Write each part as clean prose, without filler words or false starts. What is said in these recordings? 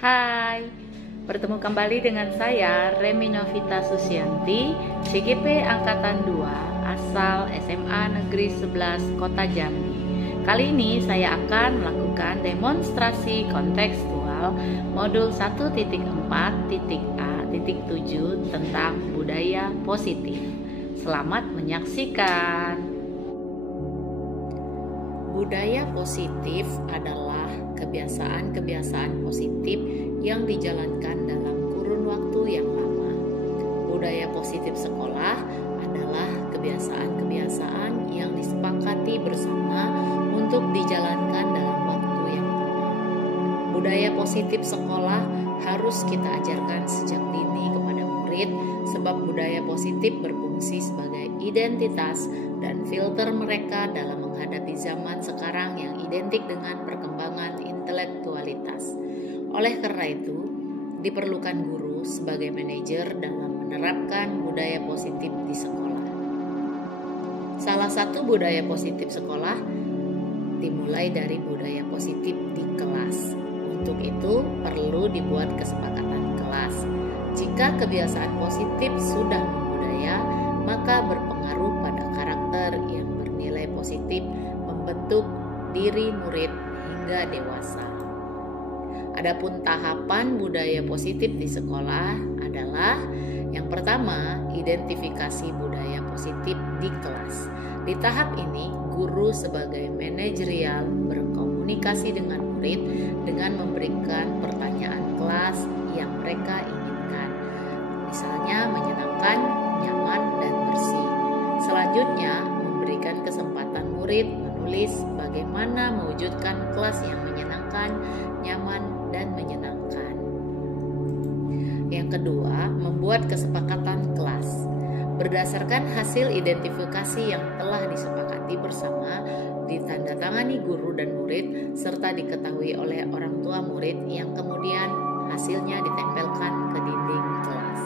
Hai, bertemu kembali dengan saya Remi Novita Susianti, CGP Angkatan 2, asal SMA Negeri 11 Kota Jambi. Kali ini saya akan melakukan demonstrasi kontekstual modul 1.4.A.7 tentang budaya positif. Selamat menyaksikan. Budaya positif adalah kebiasaan-kebiasaan positif yang dijalankan dalam kurun waktu yang lama. Budaya positif sekolah adalah kebiasaan-kebiasaan yang disepakati bersama untuk dijalankan dalam waktu yang lama. Budaya positif sekolah harus kita ajarkan sejak dini kepada murid, sebab budaya positif berfungsi sebagai identitas dan filter mereka dalam menghadapi zaman sekarang yang identik dengan perkembangan intelektualitas. Oleh karena itu, diperlukan guru sebagai manajer dalam menerapkan budaya positif di sekolah. Salah satu budaya positif sekolah dimulai dari budaya positif di kelas. Untuk itu, perlu dibuat kesepakatan kelas. Jika kebiasaan positif sudah membudaya, maka berpengaruh pada karakter yang bernilai positif, membentuk diri murid hingga dewasa. Adapun tahapan budaya positif di sekolah adalah yang pertama, identifikasi budaya positif di kelas. Di tahap ini, guru sebagai manajerial berkomunikasi dengan murid dengan memberikan pertanyaan kelas yang mereka inginkan. Misalnya menyenangkan, nyaman, dan bersih. Selanjutnya, memberikan kesempatan murid menulis bagaimana mewujudkan kelas yang menyenangkan, nyaman, dan menyenangkan. Yang kedua, membuat kesepakatan kelas. Berdasarkan hasil identifikasi yang telah disepakati bersama, ditandatangani guru dan murid, serta diketahui oleh orang tua murid yang kemudian hasilnya ditempelkan ke dinding kelas.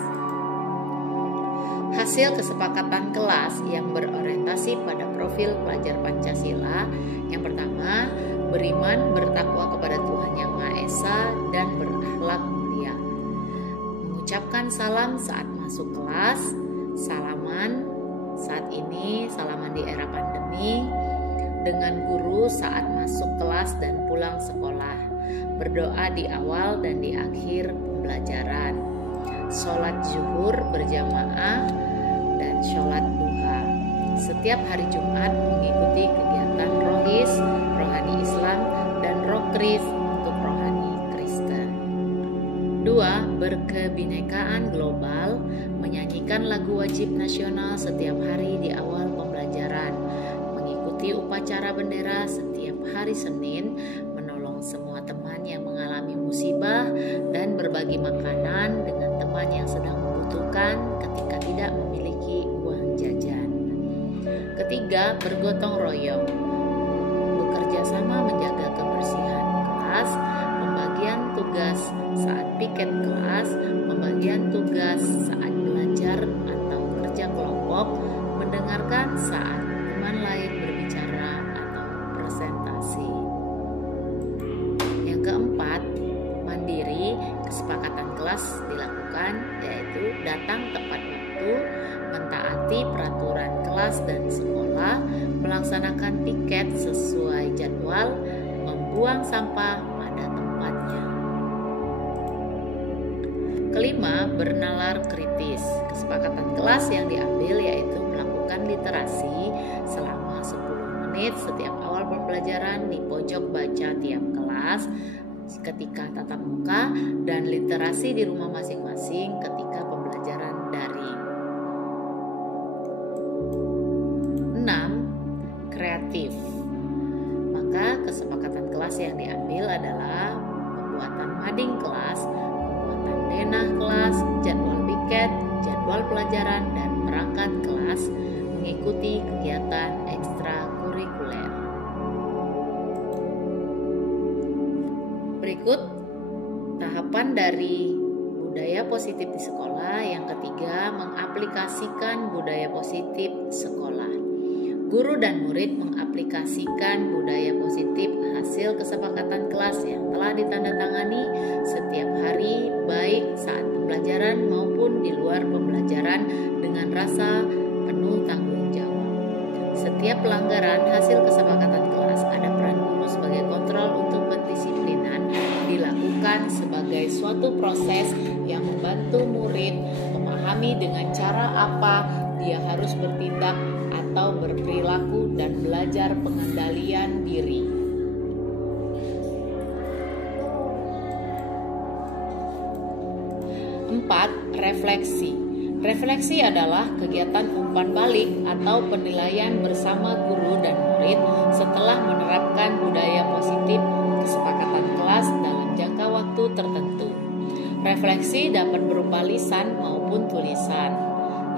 Hasil kesepakatan kelas yang berorientasi pada profil pelajar Pancasila. Yang pertama, beriman, bertakwa kepada Tuhan Yang Maha Esa, dan berakhlak mulia. Mengucapkan salam saat masuk kelas, salaman saat ini, salaman di era pandemi, dengan guru saat masuk kelas dan pulang sekolah, berdoa di awal dan di akhir pembelajaran, sholat zuhur berjamaah, dan sholat duha. Setiap hari Jumat mengikuti kegiatan rohis, rohani Islam, dan rokris untuk rohani Kristen. 2. Berkebinekaan global, menyanyikan lagu wajib nasional setiap hari di awal pembelajaran, mengikuti upacara bendera setiap hari Senin, menolong semua teman yang mengalami musibah, dan berbagi makanan dengan teman yang sedang membutuhkan ketika tidak memiliki uang jajan. Ketiga, bergotong royong, bekerja sama menjaga kebersihan kelas, pembagian tugas saat piket kelas, pembagian tugas saat belajar atau kerja kelompok, mendengarkan saat teman lain berbicara atau presentasi. Yang keempat, mandiri. Kesepakatan kelas dilakukan, yaitu datang tepat waktu, mentaati peraturan kelas dan sekolah, melaksanakan piket sesuai jadwal, membuang sampah pada tempatnya. Kelima, bernalar kritis. Kesepakatan kelas yang diambil yaitu melakukan literasi selama 10 menit setiap awal pembelajaran di pojok baca tiap kelas ketika tatap muka, dan literasi di rumah masing-masing ketika pembelajaran daring. 6. Kreatif. Maka kesepakatan kelas yang diambil adalah pembuatan mading kelas, pembuatan denah kelas, jadwal piket, jadwal pelajaran, dan perangkat kelas, mengikuti kegiatan ekstrakurikuler. Berikut tahapan dari budaya positif di sekolah. Yang ketiga, mengaplikasikan budaya positif sekolah. Guru dan murid mengaplikasikan budaya positif hasil kesepakatan kelas yang telah ditandatangani setiap dengan rasa penuh tanggung jawab. Setiap pelanggaran hasil kesepakatan kelas, ada peran guru sebagai kontrol untuk pendisiplinan dilakukan sebagai suatu proses yang membantu murid memahami dengan cara apa dia harus bertindak atau berperilaku dan belajar pengendalian diri. 4. Refleksi. Refleksi adalah kegiatan umpan balik atau penilaian bersama guru dan murid setelah menerapkan budaya positif kesepakatan kelas dalam jangka waktu tertentu. Refleksi dapat berupa lisan maupun tulisan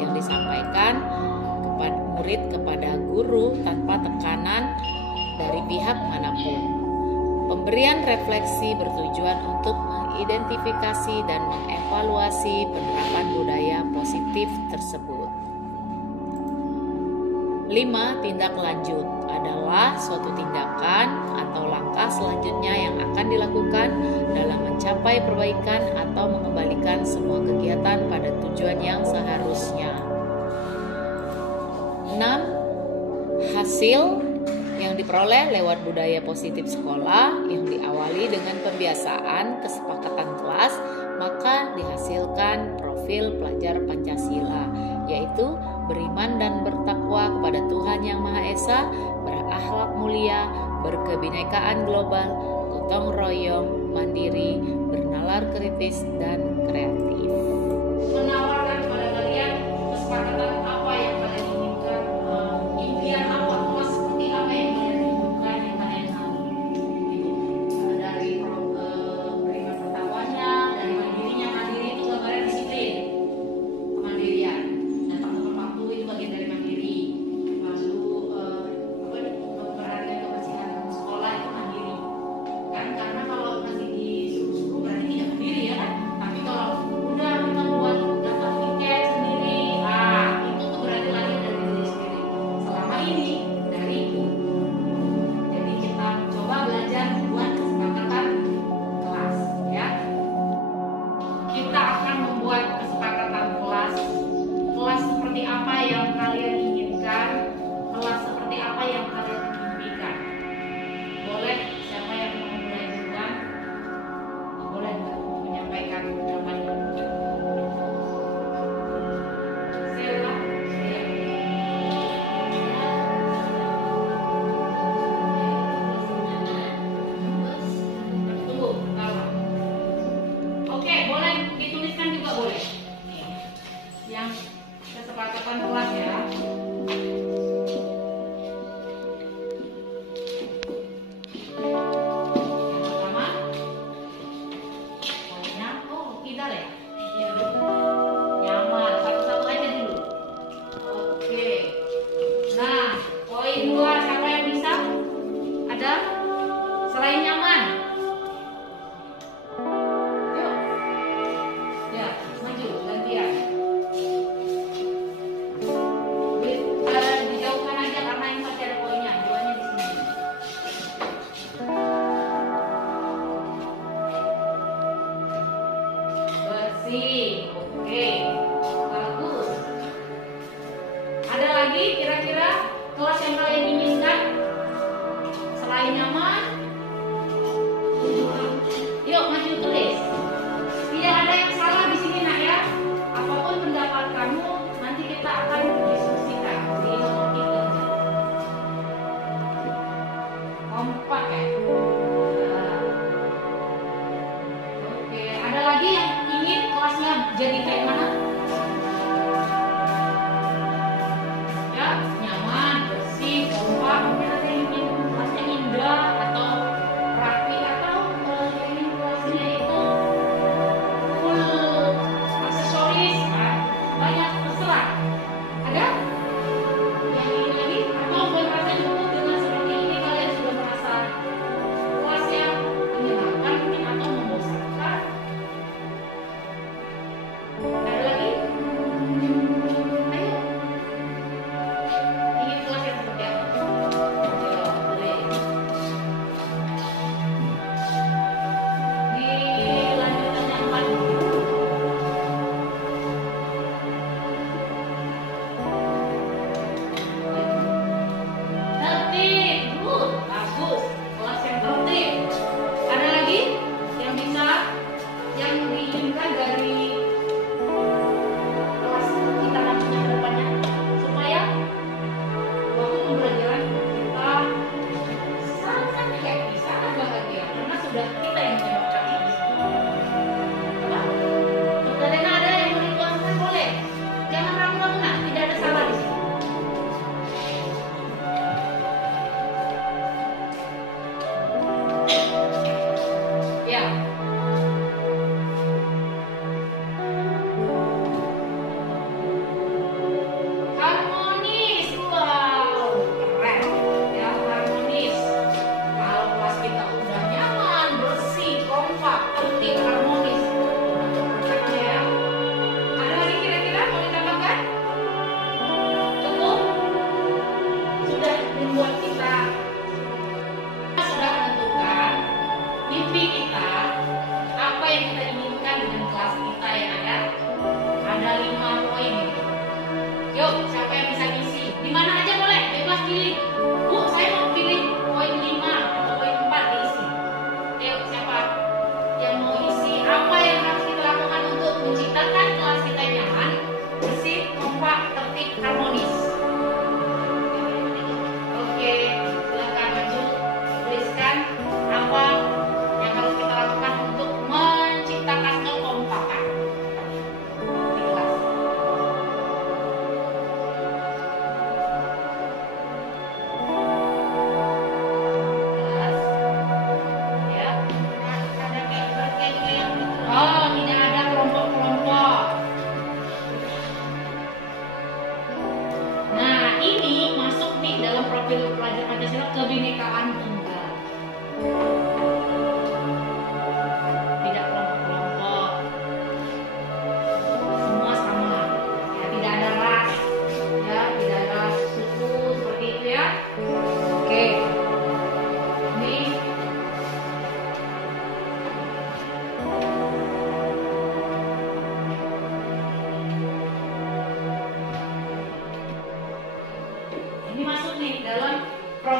yang disampaikan kepada murid kepada guru tanpa tekanan dari pihak manapun. Pemberian refleksi bertujuan untuk mengidentifikasi dan mengevaluasi penerapan budaya positif tersebut. 5. Tindak lanjut adalah suatu tindakan atau langkah selanjutnya yang akan dilakukan dalam mencapai perbaikan atau mengembalikan semua kegiatan pada tujuan yang seharusnya. 6. Hasil yang diperoleh lewat budaya positif sekolah yang diawali dengan pembiasaan kesepakatan kelas, maka dihasilkan profil pelajar Pancasila, yaitu beriman dan bertakwa kepada Tuhan Yang Maha Esa, berakhlak mulia, berkebinekaan global, gotong royong, mandiri, bernalar kritis, dan kreatif. Menawarkan kepada kalian kesepakatan apa yang kalian inginkan, impian apa, seperti apa yang kalian inginkan, yang kalian tahu. Dari beriman bertakwanya, dari mandirinya. Mandiri itu gambaran disiplin, kemandirian. Datang tepat waktu itu bagian dari mandiri. Lalu memperhatikan kebersihan sekolah itu mandiri. Kan karena kalau masih disuruh-suruh berarti tidak mandiri ya kan. Tapi kalau udah kita buat daftar tiket sendiri, itu tuh berarti lahir dari diri sendiri. Selama ini dari ibu. Jadi kita coba belajar buat kesepakatan kelas ya. Kita akan membuat kesepakatan kelas. Kelas seperti apa yang kalian inginkan, kelas seperti apa yang kalian impikan. Boleh siapa yang mau mulai duluan? Boleh nggak menyampaikan jawabannya? Silakan. Tunggu, kalah. Oke, boleh dituliskan juga boleh. Nih, yang kesepakatan kelas ya. Yang pertama, poinnya, kidal ya? Iya. Nyaman, satu-satu aja dulu. Oke. Nah, poin 2, siapa yang bisa? Ada? Selain nyaman. Yuk. Ya, maju, gantian. Dijauhkan aja karena yang pasti ada poinnya. Duanya di sini. Bersih. Oke. Bagus. Ada lagi kira-kira kelas yang kalian inginkan? Selain nyaman? Yuk, maju tulis. Tidak ada yang salah di sini nak ya. Apapun pendapat kamu, nanti kita akan diskusikan di nomor 3. Kompak ya. Oke, ada lagi yang ingin kelasnya jadi kayak mana? Ya, nyaman, bersih, kompak. Mungkin ada yang ingin kelasnya indah atau rapi, atau kalau yang ingin kelasnya itu full aksesoris, banyak terserah. Ada? Yang ingin lagi? Atau buat merasa cukup dengan seperti ini kalian sudah merasa kelasnya menyenangkan mungkin atau membosankan? Ada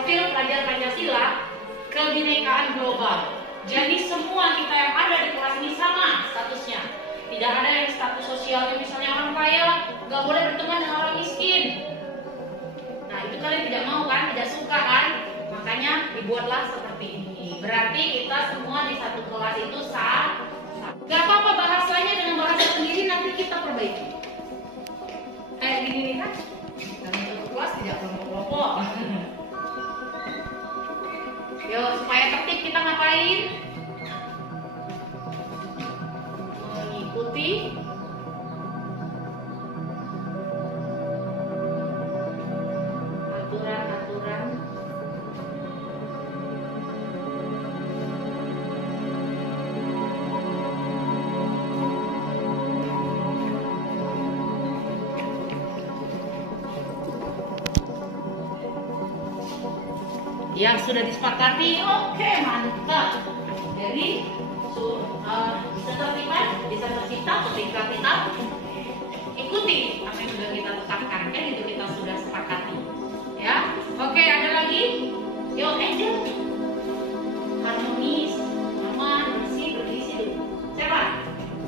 profil pelajar Pancasila, kebinekaan global. Jadi semua kita yang ada di kelas ini sama statusnya. Tidak ada yang status sosialnya misalnya orang kaya nggak boleh berteman dengan orang miskin. Nah itu kalian tidak mau kan, tidak suka kan? Makanya dibuatlah seperti ini. Berarti kita semua di satu kelas itu sama. Gak apa-apa bahasanya dengan bahasa sendiri nanti kita perbaiki. Kayak gini nih kan? Dalam satu kelas tidak kelompok-kelompok. Yuk supaya tertib kita ngapain? Mengikuti aturan-aturan yang sudah disepakati. Oke, mantap. Jadi ketertiban bisa tercipta ketika kita ikuti apa yang sudah kita tetapkan, kan itu kita sudah sepakati ya. Oke, ada lagi. Yuk, Angel. Harmonis, aman, bersih, berisi dulu. Siapa?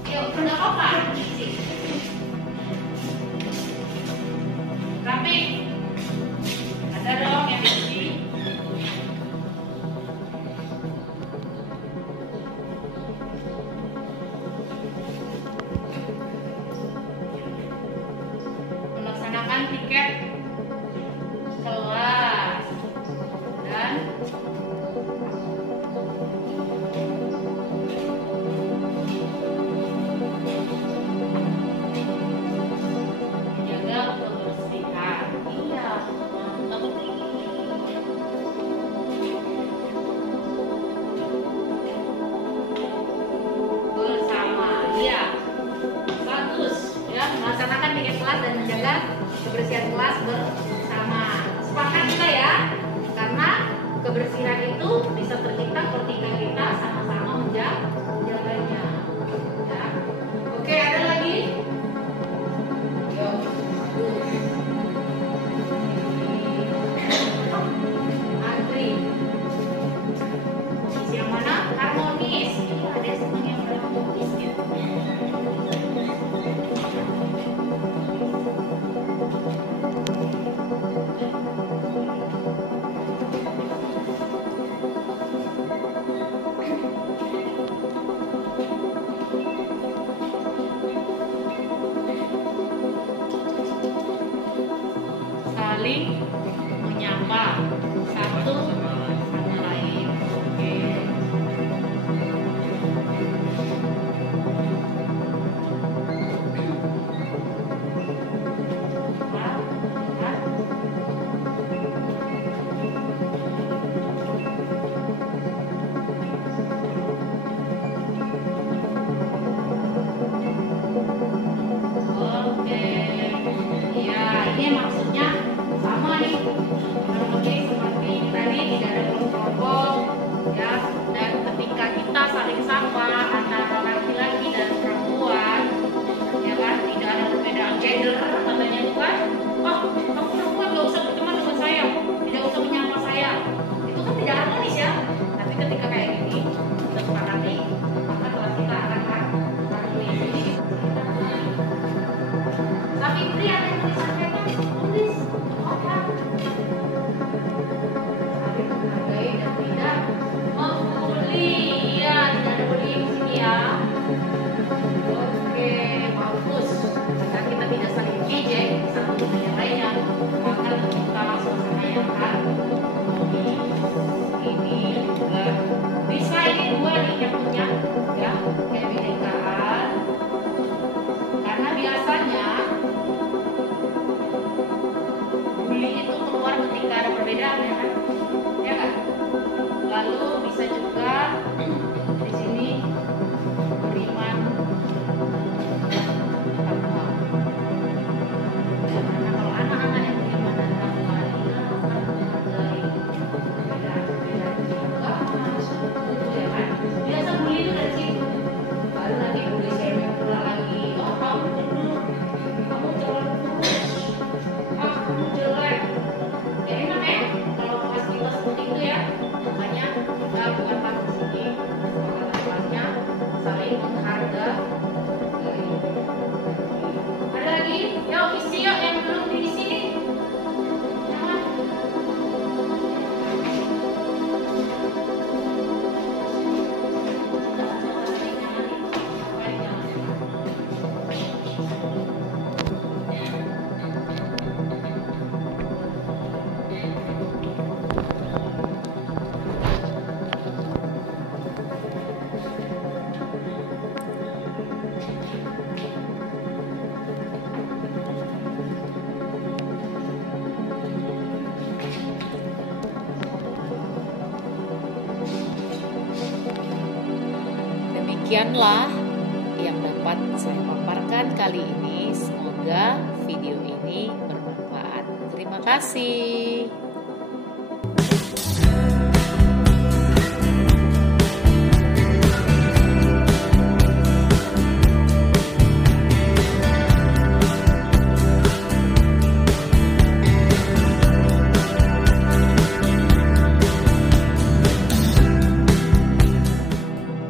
Yuk, enggak apa-apa. Bersih. Rapi. Ada dong yang bersih. Melaksanakan tiket kelas dan menjaga kebersihan. Iya, mantap. Bersama, iya, bagus ya, melaksanakan tiket kelas dan menjaga kebersihan kelas bersama. Sepakat kita ya, karena kebersihan itu bisa tercipta ketika kita sama-sama menjaganya ya. Oke, ada lagi. Yuk. Antri. Posisi yang mana? Harmonis. Ada yang harmonis ya. Saling menyapa satu sama lain. Oke. Oke, ya ini maksudnya sama nih, kurang lebih seperti tadi, tidak ada kelompok ya. Dan ketika kita saling sapa antara laki-laki dan perempuan, ya kan, tidak ada perbedaan gender katanya itu kan. Oh, kamu perempuan gak usah berteman dengan saya, tidak usah menyapa saya. Itu kan tidak harmonis ya. Tapi ketika kayak gini, kita sepakati, maka kelas kita akan harmonis. Tapi beli ada yang disampaikan, tulis apa? Saling menghargai dan tidak membuli. Iya, tidak ada bully di sini ya. Oke, bagus. Jika kita tidak saling ejek satu dengan yang lainnya, maka kita suasana yang harmonis. Ini juga bisa ini dua nih nyebutnya ya, kebinekaan. Karena biasanya bully itu keluar ketika ada perbedaan ya kan? Ya kan? Lalu bisa juga di sini beriman takwa. Karena kalau anak-anak yang beriman dan takwa dia akan menghargai perbedaan-perbedaan juga, itu ya kan? Biasa bully itu dari situ. Baru nanti bully saya pula lagi. Oh, kamu gendut, kamu terlalu kurus, ah kamu jelek. Ya enak ya kalau saling menghargai. Ada lagi? Yuk isi yuk yang belum diisi. Jangan. Demikianlah yang dapat saya paparkan kali ini. Semoga video ini bermanfaat. Terima kasih.